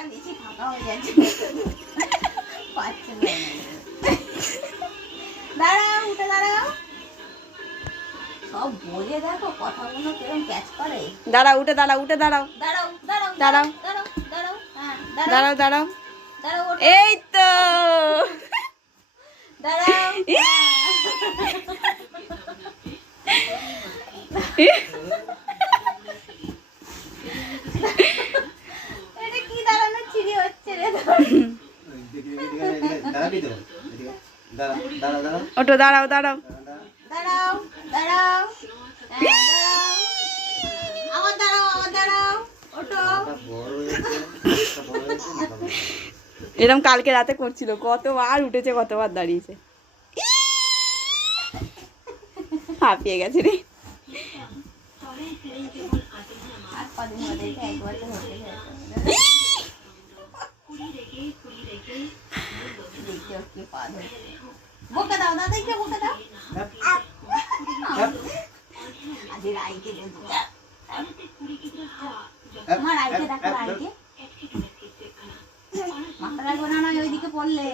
টাকা দিয়েছি ফাঁকা হয়ে যাচ্ছে পাচ্ছে না দাঁড়াও উঠে দাঁড়াও সব বলে দেখো কথাগুলো কিরকম ক্যাচ করে দাঁড়াও উঠে দাঁড়াও উঠে দাঁড়াও দাঁড়াও দাঁড়াও দাঁড়াও দাঁড়াও দাঁড়াও হ্যাঁ দাঁড়াও দাঁড়াও দাঁড়াও এই তো দাঁড়াও এটা কি দাঁড়ানো চিড়ি হচ্ছে রে ওঠো দাঁড়াও দাঁড়াও দাঁড়াও দাঁড়াও আবার দাঁড়াও আবার দাঁড়াও ওঠো এরকম কালকে রাতে করছিল কতবার উঠেছে কতবার দাঁড়িয়েছে হাঁপিয়ে গেছে রে আর কদিন মধ্যে একবার তো হতে দেখতে পা ধরে বোকা দাও দাদাইকে বোকা দাও আজ রাইকে আমার রাইকে দেখো রাইকে মাথা লাগবে না ওইদিকে পড়লে